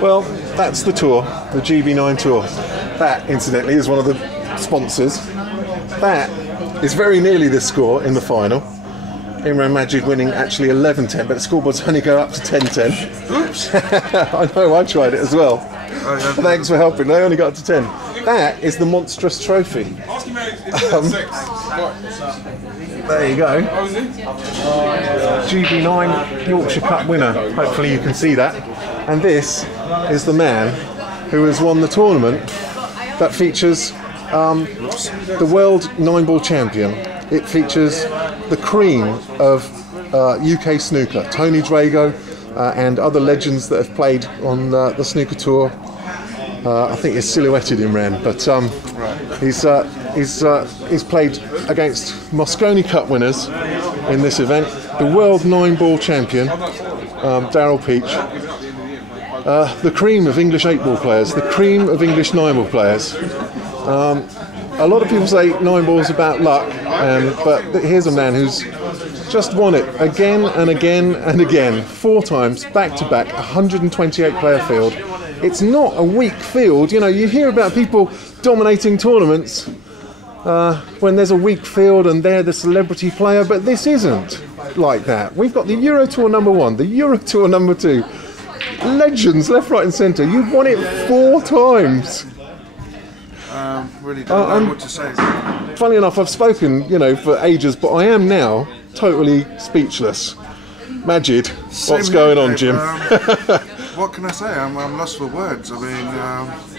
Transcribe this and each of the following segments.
Well, that's the tour, the GB9 tour. That, incidentally, is one of the sponsors. That is very nearly the score in the final. Imran Majid winning actually 11-10, but the scoreboards only go up to 10-10. Oops. I know, I tried it as well. Thanks for helping, they only got up to 10. That is the monstrous trophy. There you go. GB9 Yorkshire Cup winner. Hopefully you can see that. And this is the man who has won the tournament that features the world 9-ball champion. It features the cream of UK snooker, Tony Drago and other legends that have played on the snooker tour. I think he's silhouetted Imran, but he's played against Moscone Cup winners in this event, the world 9-ball champion, Daryl Peach, the cream of English 8-ball players, the cream of English 9-ball players. A lot of people say 9-ball's about luck, but here's a man who's just won it again and again and again, 4 times, back to back, 128 player field. It's not a weak field. You know, you hear about people dominating tournaments when there's a weak field and they're the celebrity player, but this isn't like that. We've got the Euro Tour #1, the Euro Tour #2, legends left, right and centre. You've won it 4 times. Really don't know what to say. Funny enough, I've spoken, you know, for ages, but I am now totally speechless. Majid, what's going on, Jim? What can I say? I'm lost for words. I mean,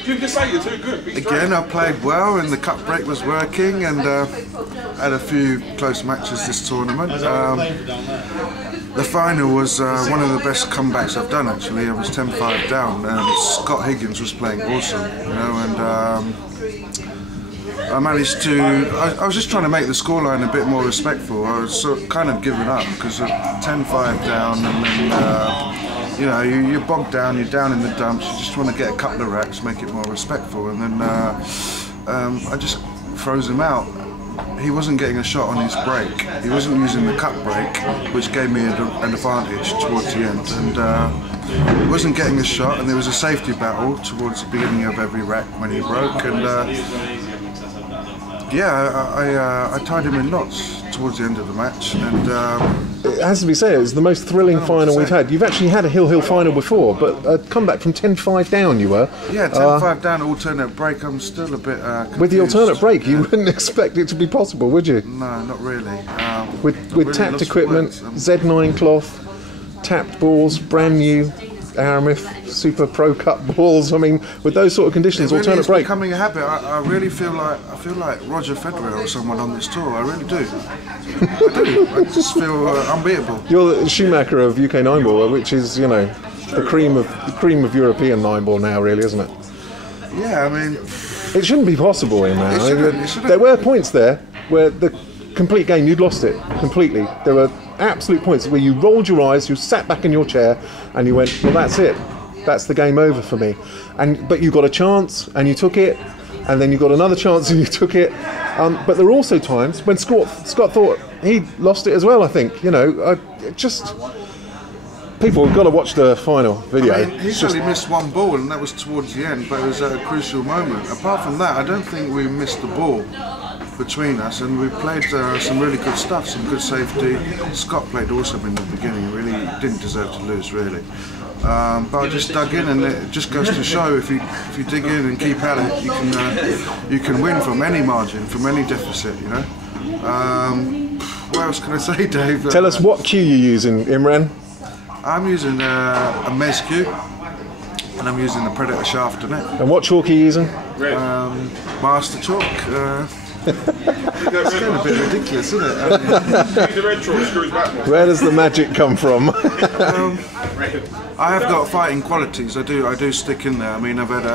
you can say you're too good. Again, I played well, and the cup break was working, and had a few close matches this tournament. The final was one of the best comebacks I've done. Actually, I was 10-5 down, and Scott Higgins was playing awesome, you know, and I managed to. I was just trying to make the scoreline a bit more respectful. I was sort of kind of giving up because of 10-5 down, and then you know you're bogged down, you're down in the dumps. You just want to get a couple of racks, make it more respectful, and then I just froze him out. He wasn't getting a shot on his break. He wasn't using the cup break, which gave me an advantage towards the end, and he wasn't getting a shot. And there was a safety battle towards the beginning of every rack when he broke, and yeah, I tied him in knots towards the end of the match, and it has to be said, it's the most thrilling final we've had. You've actually had a Hill final before, but come back from 10-5 down, you were. Yeah, 10-5 down, alternate break. I'm still a bit confused. With the alternate break, you wouldn't expect it to be possible, would you? No, not really. With really tapped equipment, Z9 cloth, tapped balls, brand new Aramith Super Pro Cup balls. I mean, with those sort of conditions, really alternate break. It's becoming a habit. I really feel like Roger Federer or someone on this tour. I really do. I do. I just feel unbeatable. You're the Schumacher of UK 9-ball, which is, you know, the cream of European 9-ball now, really, isn't it? Yeah, I mean, it shouldn't be possible, man. It shouldn't. There were points there where the complete game you'd lost it completely. There were absolute points where you rolled your eyes, you sat back in your chair, and you went, "Well, that's it. That's the game over for me." But you got a chance and you took it, and then you got another chance and you took it. But there were also times when Scott thought he'd lost it as well. I think, you know, people have got to watch the final video. I mean, he's only missed one ball, and that was towards the end, but it was at a crucial moment. Apart from that, I don't think we missed the ball between us, and we played some really good stuff, some good safety. Scott played awesome in the beginning, really didn't deserve to lose, really. But I just dug in, and it just goes to show if you dig in and keep at it, you can win from any margin, from any deficit, you know. What else can I say, Dave? Tell us what cue you're using, Imran. I'm using a Mez cue, and I'm using the Predator shaft on it. And what chalk are you using? Master chalk. It's getting a bit ridiculous, isn't it? Where does the magic come from? I have got fighting qualities. I do stick in there. I mean, I've had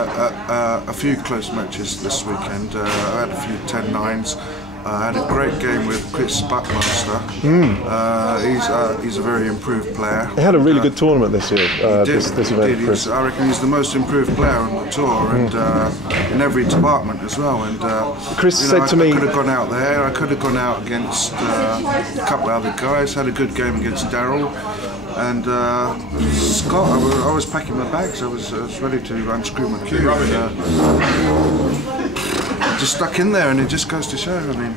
a few close matches this weekend. I had a few 10-9s. I had a great game with Chris Buckmaster. He's a very improved player. He had a really good tournament this year. This event, Chris. I reckon he's the most improved player on the tour, and in every department as well. And Chris said to me, I could have gone out there. I could have gone out against a couple of other guys. Had a good game against Daryl. And Scott, I was packing my bags. I was ready to unscrew my cue. Just stuck in there, and it just goes to show. I mean,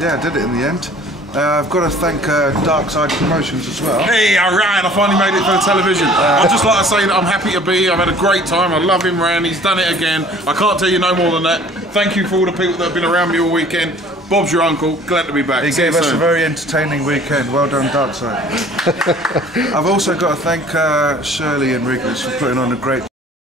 yeah, I did it in the end. I've got to thank Dark Side Promotions as well. Hey, alright, I finally made it for the television. I'd just like to say that I'm happy to be here. I've had a great time. I love him, Rand. He's done it again. I can't tell you no more than that. Thank you for all the people that have been around me all weekend. Bob's your uncle. Glad to be back. He gave us a very entertaining weekend. Well done, Dark Side. I've also got to thank Shirley and Riggers for putting on a great